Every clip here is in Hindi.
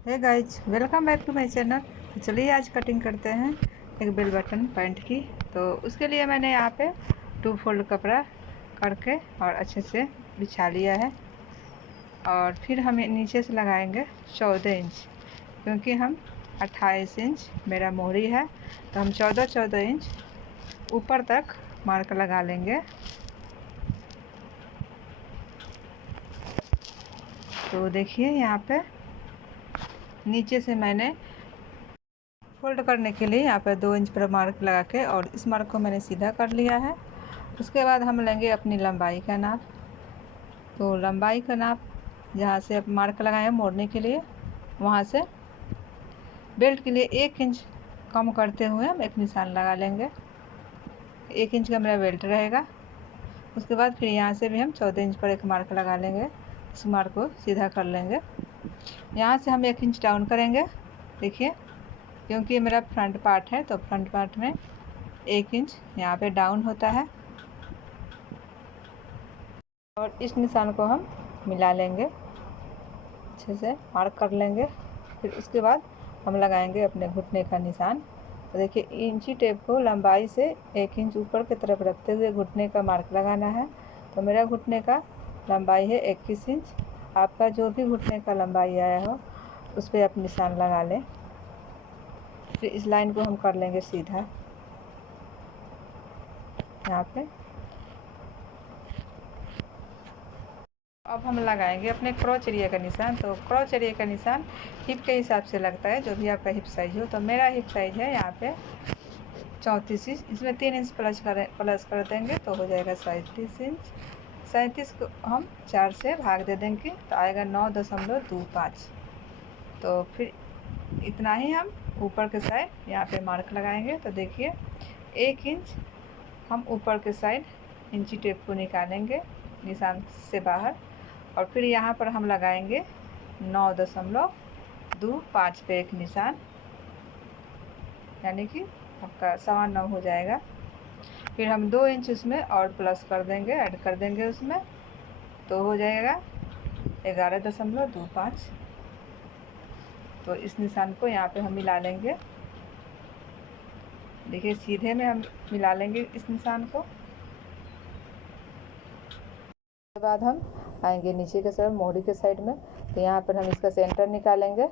Hey guys, welcome back to my channel. तो चलिए आज कटिंग करते हैं एक बेल बटन पैंट की। तो उसके लिए मैंने यहाँ पे 2 फोल्ड कपड़ा करके और अच्छे से बिछा लिया है। और फिर हम नीचे से लगाएंगे 14 इंच, क्योंकि हम 28 इंच मेरा मोहरी है, तो हम 14 इंच ऊपर तक मार्क लगा लेंगे। तो देखिए यहाँ पे नीचे से मैंने फोल्ड करने के लिए यहाँ पर 2 इंच पर मार्क लगा के और इस मार्क को मैंने सीधा कर लिया है। उसके बाद हम लेंगे अपनी लंबाई का नाप। तो लंबाई का नाप जहाँ से आप मार्क लगाए हैं मोड़ने के लिए, वहाँ से बेल्ट के लिए 1 इंच कम करते हुए हम एक निशान लगा लेंगे। 1 इंच का मेरा बेल्ट रहेगा। उसके बाद फिर यहाँ से भी हम 14 इंच पर एक मार्क लगा लेंगे। इस मार्क को सीधा कर लेंगे। यहाँ से हम 1 इंच डाउन करेंगे। देखिए, क्योंकि ये मेरा फ्रंट पार्ट है, तो फ्रंट पार्ट में 1 इंच यहाँ पे डाउन होता है। और इस निशान को हम मिला लेंगे, अच्छे से मार्क कर लेंगे। फिर उसके बाद हम लगाएंगे अपने घुटने का निशान। तो देखिए, इंची टेप को लंबाई से 1 इंच ऊपर की तरफ रखते हुए घुटने का मार्क लगाना है। तो मेरा घुटने का लंबाई है 21 इंच। आपका जो भी घुटने का लंबाई आया हो उस पर आप निशान लगा लें। फिर इस लाइन को हम कर लेंगे सीधा यहाँ पे। अब हम लगाएंगे अपने क्रॉच एरिया का निशान। तो क्रॉच एरिया का निशान हिप के हिसाब से लगता है, जो भी आपका हिप साइज हो। तो मेरा हिप साइज है यहाँ पे 34 इंच। इसमें 3 इंच प्लस कर देंगे तो हो जाएगा 37 इंच। 37 को हम 4 से भाग दे देंगे तो आएगा 9.25। तो फिर इतना ही हम ऊपर के साइड यहाँ पे मार्क लगाएंगे। तो देखिए, 1 इंच हम ऊपर के साइड इंची टेप को निकालेंगे निशान से बाहर। और फिर यहाँ पर हम लगाएंगे 9.25 पे एक निशान, यानी कि आपका 9.25 हो जाएगा। फिर हम 2 इंच उसमें और प्लस कर देंगे, ऐड कर देंगे उसमें, तो हो जाएगा 11.25। तो इस निशान को यहाँ पे हम मिला लेंगे। देखिए, सीधे में हम मिला लेंगे इस निशान को। उसके बाद हम आएंगे नीचे के साइड, मोहरी के साइड में। तो यहाँ पर हम इसका सेंटर निकालेंगे।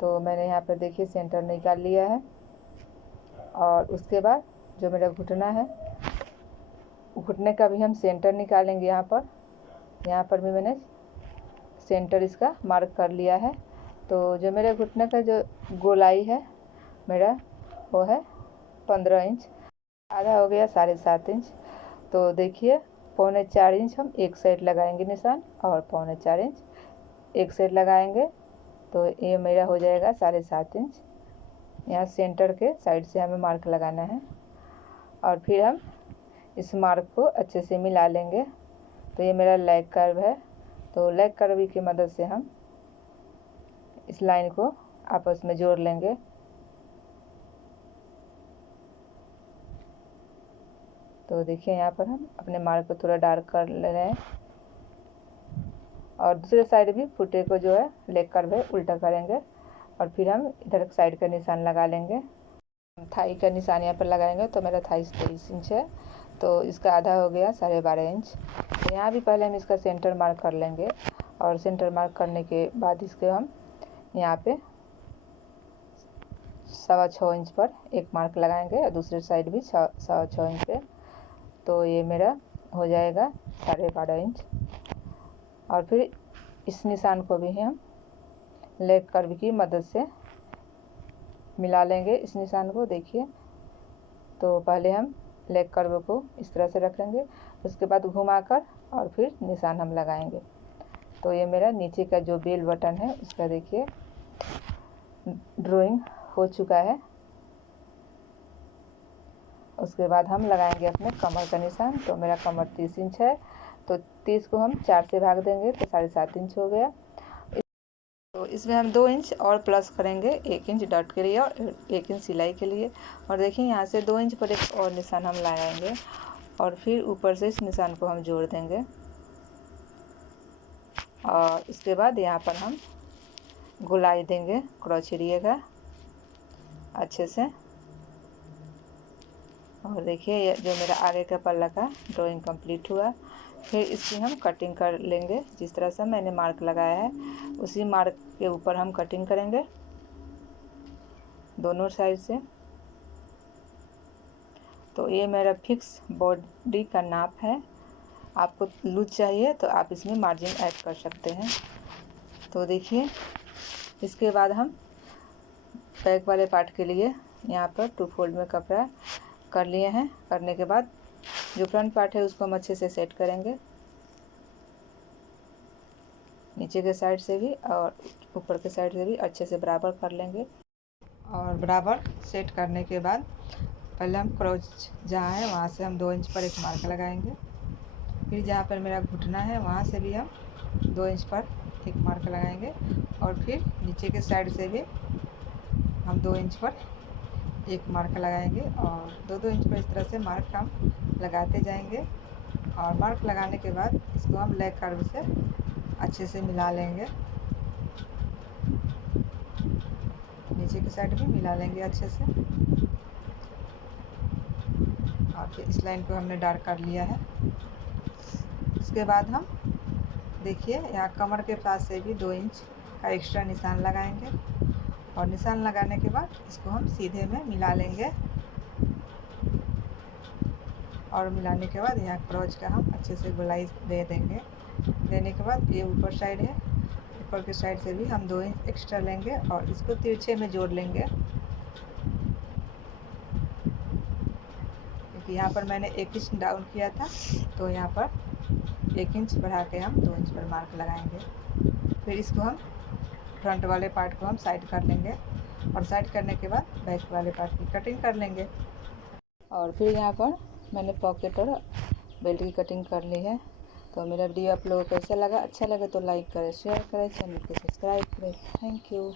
तो मैंने यहाँ पर देखिए सेंटर निकाल लिया है। और उसके बाद जो मेरा घुटना है, घुटने का भी हम सेंटर निकालेंगे। यहाँ पर भी मैंने सेंटर इसका मार्क कर लिया है। तो जो मेरे घुटने का जो गोलाई है मेरा, वो है 15 इंच। आधा हो गया 7.5 इंच। तो देखिए, 3.25 इंच हम एक साइड लगाएंगे निशान, और 3.25 इंच एक साइड लगाएंगे। तो ये मेरा हो जाएगा 7.5 इंच। यहाँ सेंटर के साइड से हमें मार्क लगाना है। और फिर हम इस मार्क को अच्छे से मिला लेंगे। तो ये मेरा लेग कर्व है। तो लेग कर्व की मदद से हम इस लाइन को आपस में जोड़ लेंगे। तो देखिए, यहाँ पर हम अपने मार्क को थोड़ा डार्क कर ले रहे हैं। और दूसरे साइड भी फुटे को जो है लेग कर्व है उल्टा करेंगे। और फिर हम इधर साइड का निशान लगा लेंगे। थाई का निशान यहाँ पर लगाएंगे। तो मेरा थाई 23 इंच है, तो इसका आधा हो गया 12.5 इंच। तो यहाँ भी पहले हम इसका सेंटर मार्क कर लेंगे। और सेंटर मार्क करने के बाद इसके हम यहाँ पे 6.25 इंच पर एक मार्क लगाएंगे, और दूसरे साइड भी 6.25 इंच पे। तो ये मेरा हो जाएगा 12.5 इंच। और फिर इस निशान को भी हम लेग कर्व की मदद से मिला लेंगे इस निशान को। देखिए, तो पहले हम लेग कर्व को इस तरह से रखेंगे, उसके बाद घुमाकर और फिर निशान हम लगाएंगे। तो ये मेरा नीचे का जो बेल बटन है उसका देखिए ड्राइंग हो चुका है। उसके बाद हम लगाएंगे अपने कमर का निशान। तो मेरा कमर 30 इंच है, तो 30 को हम 4 से भाग देंगे तो 7.5 इंच हो गया। तो इसमें हम 2 इंच और प्लस करेंगे, 1 इंच डॉट के लिए और 1 इंच सिलाई के लिए। और देखिए, यहाँ से 2 इंच पर एक और निशान हम लगाएंगे, और फिर ऊपर से इस निशान को हम जोड़ देंगे। और इसके बाद यहाँ पर हम गोलाई देंगे क्रोचेरिए का अच्छे से। और देखिए ये जो मेरा आगे का पल्ला का ड्राइंग कंप्लीट हुआ। फिर इसकी हम कटिंग कर लेंगे। जिस तरह से मैंने मार्क लगाया है उसी मार्क के ऊपर हम कटिंग करेंगे दोनों साइड से। तो ये मेरा फिक्स बॉडी का नाप है। आपको लूज चाहिए तो आप इसमें मार्जिन ऐड कर सकते हैं। तो देखिए इसके बाद हम बैक वाले पार्ट के लिए यहाँ पर 2 फोल्ड में कपड़ा कर लिए हैं। करने के बाद जो फ्रंट पार्ट है उसको हम अच्छे से सेट करेंगे, नीचे के साइड से भी और ऊपर के साइड से भी अच्छे से बराबर कर लेंगे। और बराबर सेट करने के बाद पहले हम क्रोच जहाँ है वहाँ से हम 2 इंच पर एक मार्क लगाएंगे। फिर जहाँ पर मेरा घुटना है वहाँ से भी हम 2 इंच पर एक मार्क लगाएंगे। और फिर नीचे के साइड से भी हम 2 इंच पर एक मार्क लगाएंगे और 2-2 इंच पर इस तरह से मार्क हम लगाते जाएंगे। और मार्क लगाने के बाद इसको हम लेग कर्व से अच्छे से मिला लेंगे, नीचे की साइड भी मिला लेंगे अच्छे से। और फिर इस लाइन को हमने डार्क कर लिया है। इसके बाद हम देखिए यहाँ कमर के पास से भी 2 इंच का एक्स्ट्रा निशान लगाएंगे। और निशान लगाने के बाद इसको हम सीधे में मिला लेंगे। और मिलाने के बाद यहाँ क्रोच का हम अच्छे से गोलाई दे देंगे। देने के बाद ये ऊपर साइड है, ऊपर के साइड से भी हम 2 इंच एक्स्ट्रा लेंगे और इसको तिरछे में जोड़ लेंगे। क्योंकि यहाँ पर मैंने 1 इंच डाउन किया था तो यहाँ पर 1 इंच बढ़ा के हम 2 इंच पर मार्क लगाएंगे। फिर इसको हम फ्रंट वाले पार्ट को हम साइड कर लेंगे और साइड करने के बाद बैक वाले पार्ट की कटिंग कर लेंगे। और फिर यहाँ पर मैंने पॉकेट और बेल्ट की कटिंग कर ली है। तो मेरा वीडियो आप लोगों को कैसा लगा? अच्छा लगे तो लाइक करें, शेयर करें, चैनल को सब्सक्राइब करें। Thank you.